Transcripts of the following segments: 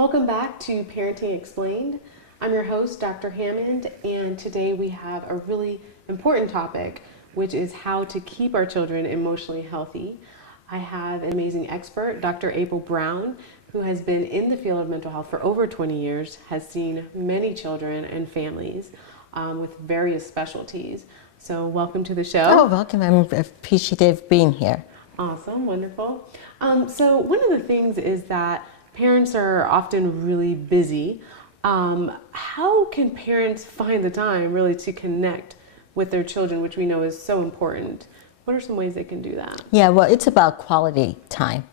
Welcome back to Parenting Explained. I'm your host, Dr. Hammond, and today we have a really important topic, which is how to keep our children emotionally healthy. I have an amazing expert, Dr. April Brown, who has been in the field of mental health for over 20 years, has seen many children and families with various specialties. So welcome to the show. Oh, welcome. I'm appreciative of being here. Awesome, wonderful. So one of the things is that parents are often really busy. How can parents find the time really to connect with their children, which we know is so important? What are some ways they can do that? Yeah, well, it's about quality time.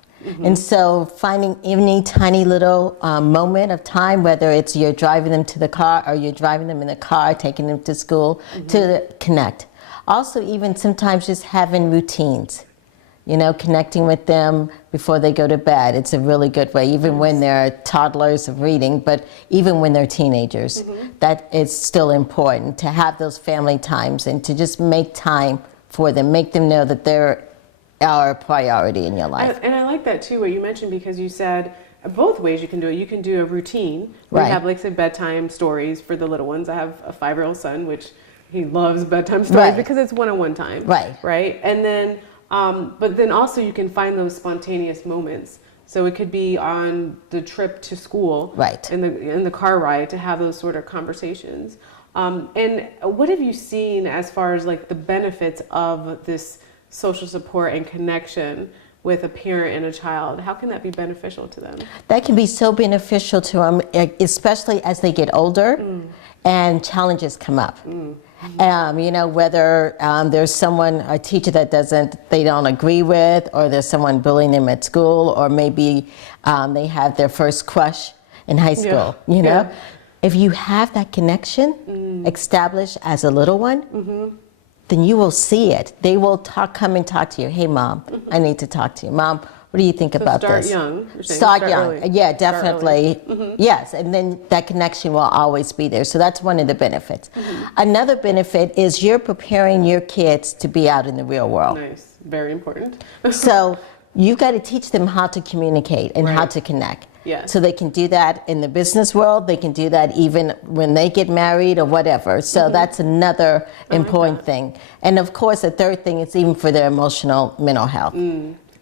And so finding any tiny little moment of time, whether it's you're driving them to the car or you're driving them in the car, taking them to school, to connect. Also, even sometimes just having routines. You know, connecting with them before they go to bed. It's a really good way, even when they're toddlers of reading, but even when they're teenagers. That is still important to have those family times and to just make time for them, make them know that they're our priority in your life. And I like that too, what you mentioned, because you said both ways you can do it. You can do a routine where you have, like, say, bedtime stories for the little ones. I have a 5-year-old son, which he loves bedtime stories because it's one-on-one time. Right. And then but then also you can find those spontaneous moments. So it could be on the trip to school, in the car ride, to have those sort of conversations. And what have you seen as far as like the benefits of this social support and connection with a parent and a child? How can that be beneficial to them? That can be so beneficial to them, especially as they get older and challenges come up. You know, whether there's someone, a teacher that they don't agree with, or there's someone bullying them at school, or maybe they have their first crush in high school, you know? If you have that connection established as a little one, then you will see it. They will come and talk to you. Hey, Mom, I need to talk to you. Mom, what do you think about this? Start young. Early. Yeah, definitely. Yes, and then that connection will always be there. So that's one of the benefits. Another benefit is you're preparing your kids to be out in the real world. Nice. Very important. So you've got to teach them how to communicate and how to connect. So they can do that in the business world. They can do that even when they get married or whatever. So that's another important thing. And of course, the third thing is even for their emotional mental health.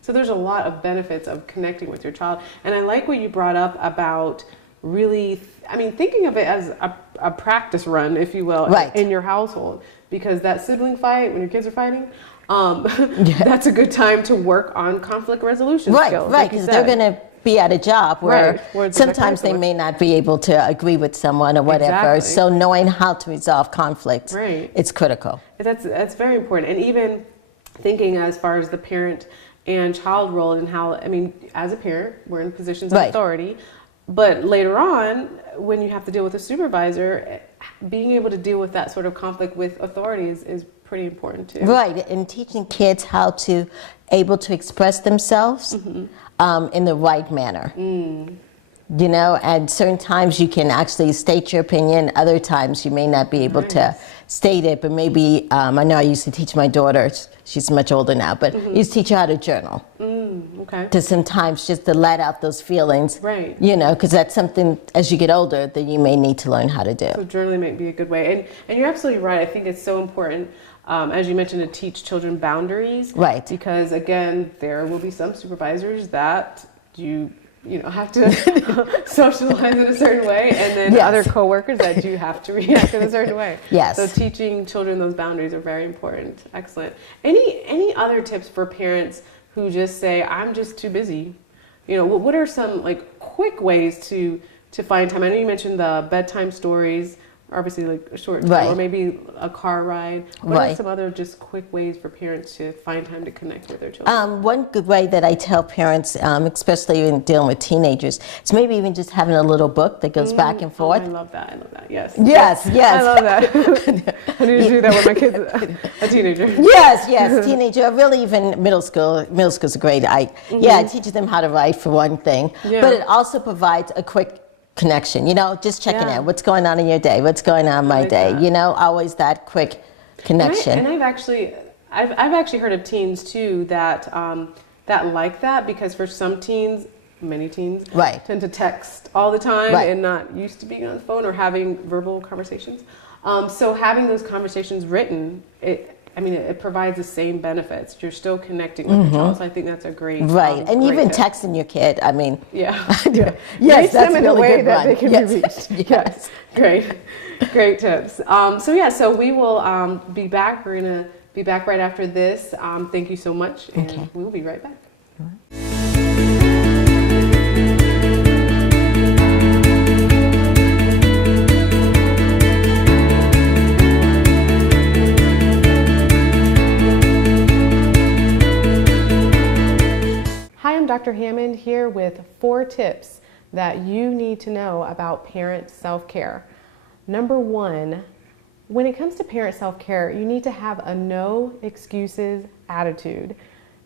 So there's a lot of benefits of connecting with your child. And I like what you brought up about really, thinking of it as a practice run, if you will, in your household. Because that sibling fight, when your kids are fighting, that's a good time to work on conflict resolution skills. Because they're going to be at a job where sometimes they may not be able to agree with someone or whatever. So knowing how to resolve conflict, it's critical. That's very important. And even thinking as far as the parent and child role, and how, as a parent, we're in positions of authority, but later on, when you have to deal with a supervisor, being able to deal with that sort of conflict with authority is pretty important too. And teaching kids how to able to express themselves in the right manner. You know, and certain times you can actually state your opinion, other times you may not be able to state it, but maybe, I know I used to teach my daughter, she's much older now, but I used to teach her how to journal. To sometimes just to let out those feelings, you know, because that's something as you get older that you may need to learn how to do. So journaling might be a good way. And you're absolutely right. I think it's so important, as you mentioned, to teach children boundaries. Because again, there will be some supervisors that you have to socialize in a certain way, and then other coworkers that you have to react in a certain way. So teaching children those boundaries are very important. Excellent. Any other tips for parents who just say, I'm just too busy? You know, what are some like quick ways to find time? I know you mentioned the bedtime stories, obviously like a short time, or maybe a car ride. What are some other just quick ways for parents to find time to connect with their children? One good way that I tell parents, especially in dealing with teenagers, is maybe even just having a little book that goes back and forth. I love that. Yes. Yes. I love that. I need to do that with my kids, a teenager. Yes, teenager, really even middle school. Middle school's a great, it teaches them how to write for one thing, but it also provides a quick connection, you know, just checking in. What's going on in your day? What's going on in my day? You know, always that quick connection. And I've actually heard of teens too that like that, because for some teens, many teens right. tend to text all the time right. and not used to being on the phone or having verbal conversations. So having those conversations written, it provides the same benefits. You're still connecting with your child, so I think that's a great right. And great even tip. texting your kid, I mean, yes, that's them in really a way good that one. they can yes. be reached. yes. Great tips. So we will be back. We're gonna be back right after this. Thank you so much, and we'll be right back. Hi, I'm Dr. Hammond here with 4 tips that you need to know about parent self-care. Number 1, when it comes to parent self-care, you need to have a no excuses attitude.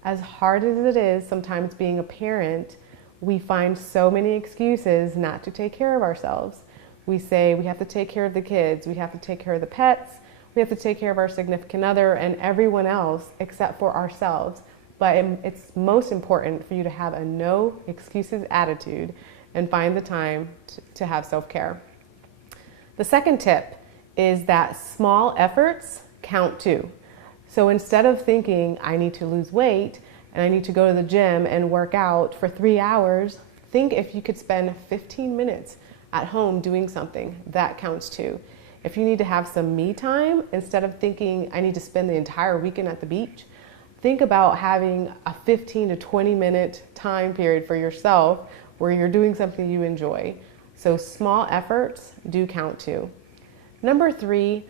As hard as it is sometimes being a parent, we find so many excuses not to take care of ourselves. We say we have to take care of the kids, we have to take care of the pets, we have to take care of our significant other and everyone else except for ourselves. But it's most important for you to have a no excuses attitude and find the time to have self-care. The second tip is that small efforts count too. So instead of thinking I need to lose weight and I need to go to the gym and work out for 3 hours, think if you could spend 15 minutes at home doing something, that counts too. If you need to have some me time, instead of thinking I need to spend the entire weekend at the beach, think about having a 15 to 20 minute time period for yourself where you're doing something you enjoy. So small efforts do count too. Number 3,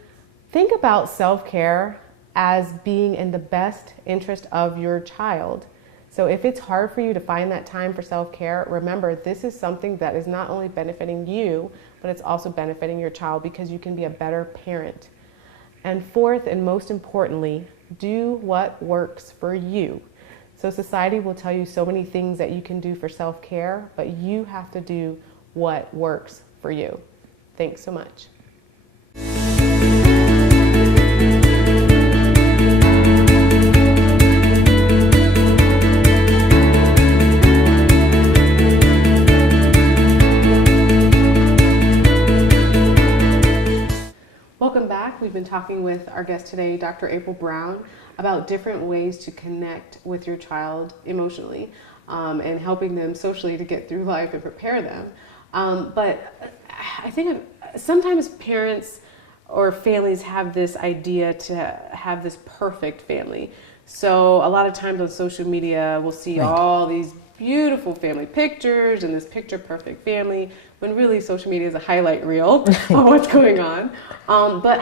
think about self-care as being in the best interest of your child. So if it's hard for you to find that time for self-care, remember this is something that is not only benefiting you, but it's also benefiting your child because you can be a better parent. And 4th, and most importantly, do what works for you. So society will tell you so many things that you can do for self-care, but you have to do what works for you. Thanks so much. Welcome back. We've been talking with our guest today, Dr. April Brown, about different ways to connect with your child emotionally and helping them socially to get through life and prepare them. But I think sometimes parents or families have this idea to have this perfect family. So a lot of times on social media, we'll see all these beautiful family pictures and this picture perfect family, when really social media is a highlight reel of what's going on. But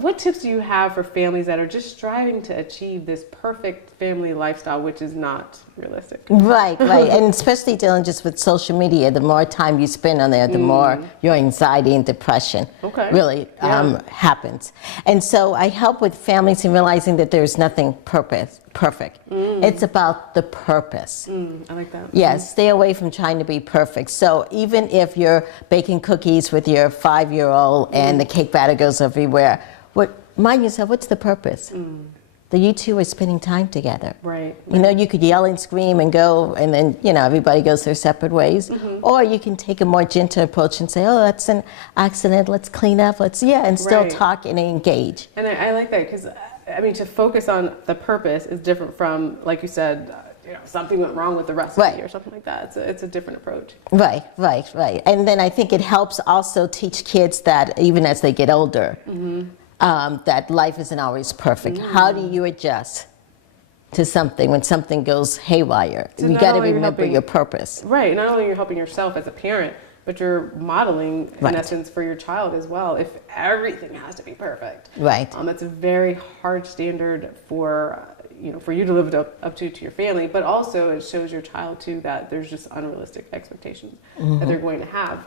what tips do you have for families that are just striving to achieve this perfect family lifestyle, which is not realistic? Right. And especially dealing just with social media, the more time you spend on there, the more your anxiety and depression really happens. And so I help with families in realizing that there's nothing perfect. It's about the purpose. I like that. Yes, stay away from trying to be perfect. So even if you're baking cookies with your 5-year-old and the cake batter goes everywhere, remind yourself, what's the purpose? That you two are spending time together. Right. You know, you could yell and scream and go, and then, everybody goes their separate ways. Or you can take a more gentle approach and say, oh, that's an accident, let's clean up, and still talk and engage. And I like that because, to focus on the purpose is different from, like you said, something went wrong with the recipe or something like that. It's a different approach. Right. And then I think it helps also teach kids that even as they get older, that life isn't always perfect. How do you adjust to something when something goes haywire? So you got to remember your purpose. Right. Not only you're helping yourself as a parent, but you're modeling, in essence, for your child as well. If everything has to be perfect. Right. It's a very hard standard for you to live up to your family, but also it shows your child too that there's just unrealistic expectations that they're going to have.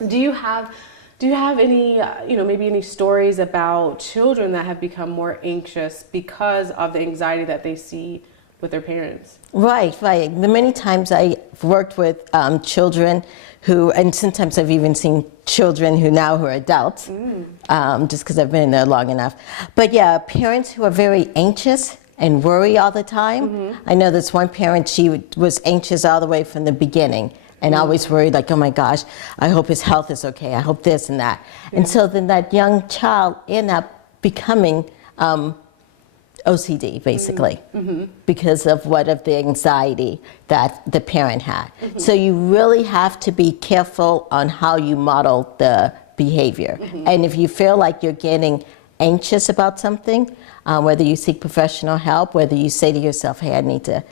Do you have any, maybe any stories about children that have become more anxious because of the anxiety that they see with their parents? Right. Many times I've worked with children who, and sometimes I've even seen children who are adults, just because I've been in there long enough. But parents who are very anxious and worry all the time. I know this one parent, she was anxious all the way from the beginning and always worried, like, oh my gosh, I hope his health is okay. I hope this and that. And so then that young child ended up becoming OCD, basically, because of the anxiety that the parent had. So you really have to be careful on how you model the behavior. And if you feel like you're getting anxious about something, whether you seek professional help, whether you say to yourself, hey, I need to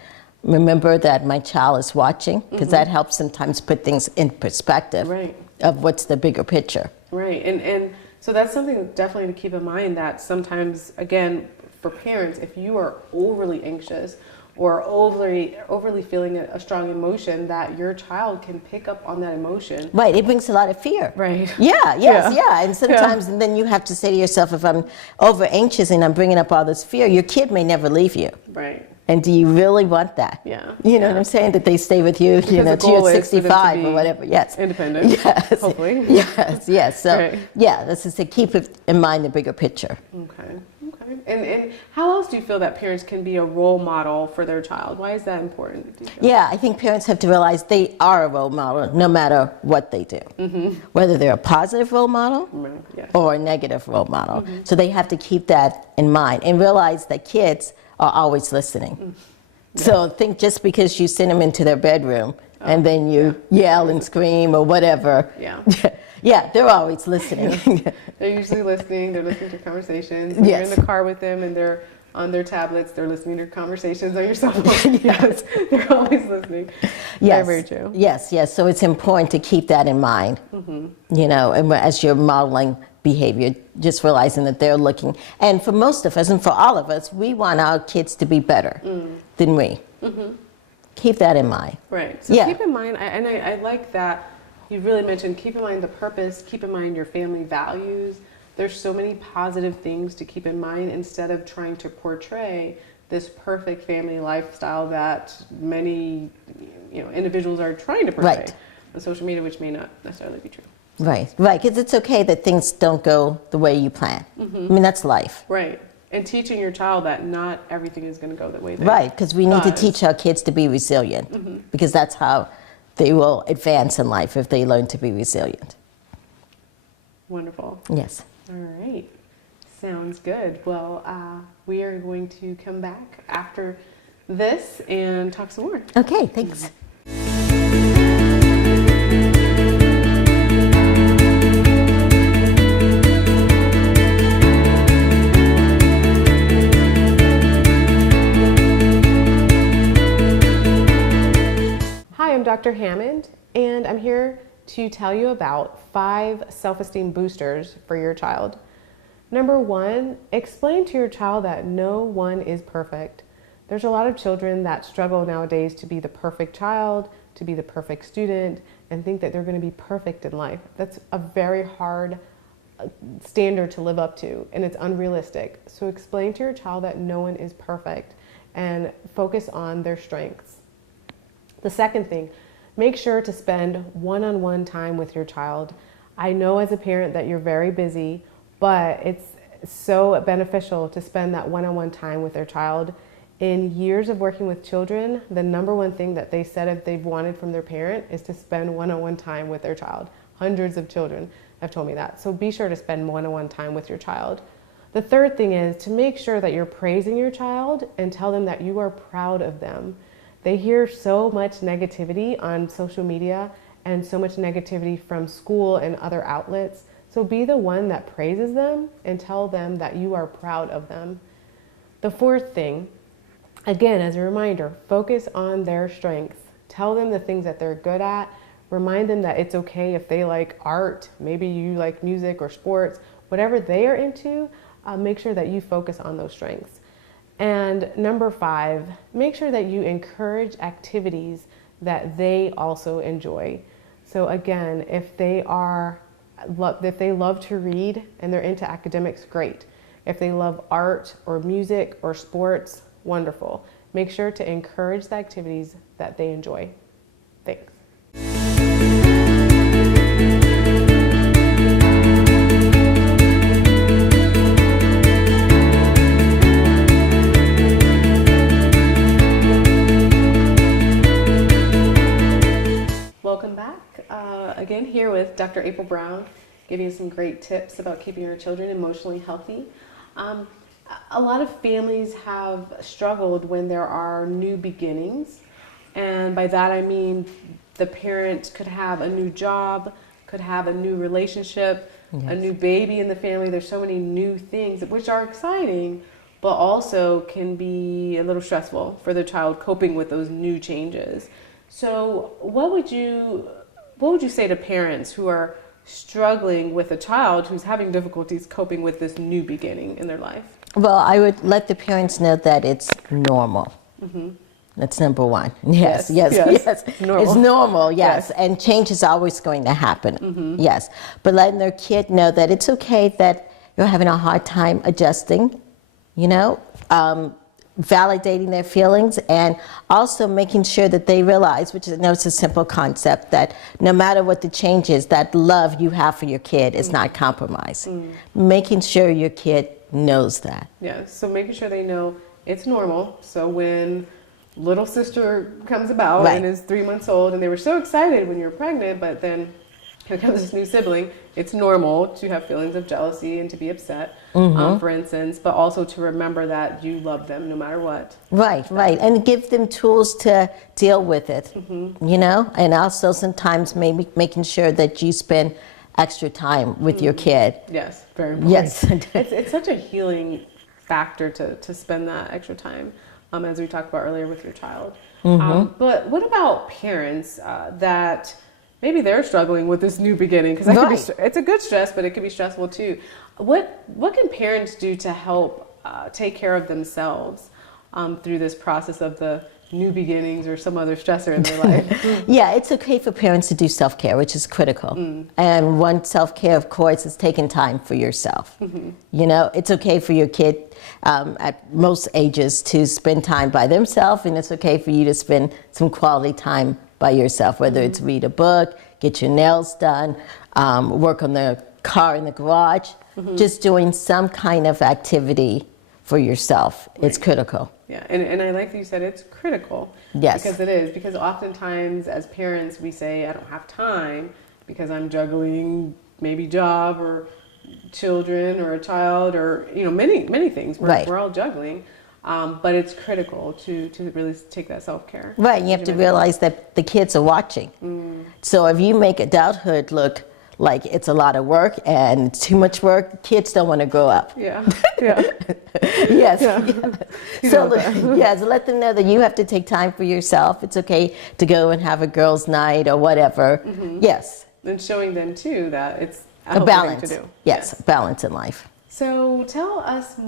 remember that my child is watching, because that helps sometimes put things in perspective of what's the bigger picture. Right, and so that's something definitely to keep in mind, that sometimes, again, for parents, if you are overly anxious or overly feeling a strong emotion, that your child can pick up on that emotion. Right, it brings a lot of fear. Right. Yeah, yes, yeah. And sometimes and then you have to say to yourself, if I'm over anxious and I'm bringing up all this fear, your kid may never leave you. Right. And do you really want that? Yeah. You know what I'm saying? That they stay with you, you know, till you're 65 or whatever. Yes. Independent. Yes. Hopefully. Yes, yes. So, yeah, this is to keep it in mind the bigger picture. Okay. Okay. And how else do you feel that parents can be a role model for their child? Why is that important? Yeah, I think parents have to realize they are a role model no matter what they do. Whether they're a positive role model or a negative role model. So they have to keep that in mind and realize that kids are always listening. So think just because you send them into their bedroom and then you yell and scream or whatever. Yeah, they're always listening. They're usually listening. They're listening to conversations. When you're in the car with them and they're on their tablets, they're listening to conversations on your cell phone. Yes, they're always listening. Yes, very true. Yes, yes. So it's important to keep that in mind. You know, and as you're modeling behavior, just realizing that they're looking. And for most of us, and for all of us, we want our kids to be better than we. Keep that in mind. Right. So keep in mind, and I like that you really mentioned, keep in mind the purpose, keep in mind your family values. There's so many positive things to keep in mind instead of trying to portray this perfect family lifestyle that many individuals are trying to portray on social media, which may not necessarily be true. Right, because it's okay that things don't go the way you plan. I mean, that's life. Right, and teaching your child that not everything is going to go the way they Right, because we need to teach our kids to be resilient, because that's how they will advance in life, if they learn to be resilient. Wonderful. Yes. All right, sounds good. Well, we are going to come back after this and talk some more. Okay, thanks. I'm Dr. Hammond, and I'm here to tell you about 5 self-esteem boosters for your child. Number 1, explain to your child that no one is perfect. There's a lot of children that struggle nowadays to be the perfect child, to be the perfect student, and think that they're going to be perfect in life. That's a very hard standard to live up to, and it's unrealistic. So explain to your child that no one is perfect and focus on their strengths. The second thing, make sure to spend one-on-one time with your child. I know as a parent that you're very busy, but it's so beneficial to spend that one-on-one time with their child. In years of working with children, the number one thing that they said if they've wanted from their parent is to spend one-on-one time with their child. Hundreds of children have told me that. So be sure to spend one-on-one time with your child. The third thing is to make sure that you're praising your child and tell them that you are proud of them. They hear so much negativity on social media and so much negativity from school and other outlets. So be the one that praises them and tell them that you are proud of them. The fourth thing, again, as a reminder, focus on their strengths. Tell them the things that they're good at. Remind them that it's okay if they like art, maybe you like music or sports, whatever they are into, make sure that you focus on those strengths. And number 5, make sure that you encourage activities that they also enjoy. So again, if they love to read and they're into academics, great. If they love art or music or sports, wonderful. Make sure to encourage the activities that they enjoy. Thanks. back again here with Dr. April Brown, giving you some great tips about keeping your children emotionally healthy. A lot of families have struggled when there are new beginnings, and by that I mean the parent could have a new job, could have a new relationship, a new baby in the family. There's so many new things which are exciting, but also can be a little stressful for the child coping with those new changes. So what would you say to parents who are struggling with a child who's having difficulties coping with this new beginning in their life? Well, I would let the parents know that it's normal. That's number one. Yes. Normal. It's normal, yes. And change is always going to happen. Yes. But letting their kid know that it's okay that you're having a hard time adjusting, validating their feelings, and also making sure that they realize, which I know it's a simple concept, that no matter what the change is, that love you have for your kid is not compromised. Making sure your kid knows that. Yeah, so making sure they know it's normal. So when little sister comes about and is 3 months old, and they were so excited when you were pregnant, but then here comes this new sibling, it's normal to have feelings of jealousy and to be upset, for instance, but also to remember that you love them no matter what. Right, and give them tools to deal with it, and also sometimes maybe making sure that you spend extra time with your kid. Yes, very important. Yes. It's such a healing factor to spend that extra time, as we talked about earlier with your child. But what about parents that maybe they're struggling with this new beginning? Because it's a good stress, but it can be stressful too. What can parents do to help take care of themselves through this process of the new beginnings or some other stressor in their life? Yeah, it's okay for parents to do self-care, which is critical. And one self-care, of course, is taking time for yourself. It's okay for your kid at most ages to spend time by themselves, and it's okay for you to spend some quality time by yourself, whether it's read a book, get your nails done, work on the car in the garage, just doing some kind of activity for yourself. It's critical. Yeah, and I like that you said it's critical. Yes. Because it is. Because oftentimes as parents we say, I don't have time because I'm juggling maybe job or children or a child or many things. We're all juggling. But it's critical to really take that self-care. Right, you have to realize that the kids are watching. So if you make adulthood look like it's a lot of work and too much work, kids don't want to grow up. Yeah. Yes. So let them know that you have to take time for yourself. It's okay to go and have a girls' night or whatever. Yes. And showing them too that it's a balance. To do. Yes, balance in life. So tell us a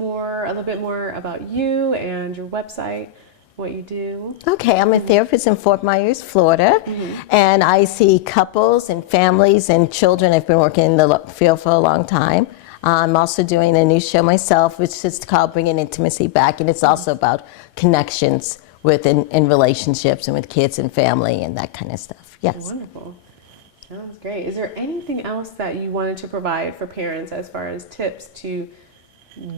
little bit more about you and your website, what you do. Okay, I'm a therapist in Fort Myers, Florida, and I see couples and families and children. I've been working in the field for a long time. I'm also doing a new show myself, which is called Bringing Intimacy Back, and it's also about connections in relationships and with kids and family and that kind of stuff. Yes. Wonderful. Sounds great. Is there anything else that you wanted to provide for parents as far as tips to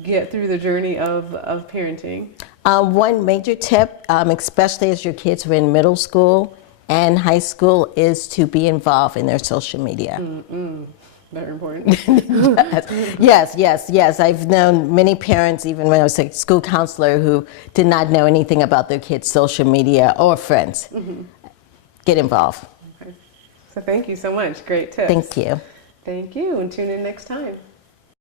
get through the journey of parenting? One major tip, especially as your kids are in middle school and high school, is to be involved in their social media. Very important. Yes. I've known many parents, even when I was a school counselor, who did not know anything about their kids' social media or friends. Get involved. So thank you so much. Great tips. Thank you. Thank you, and tune in next time.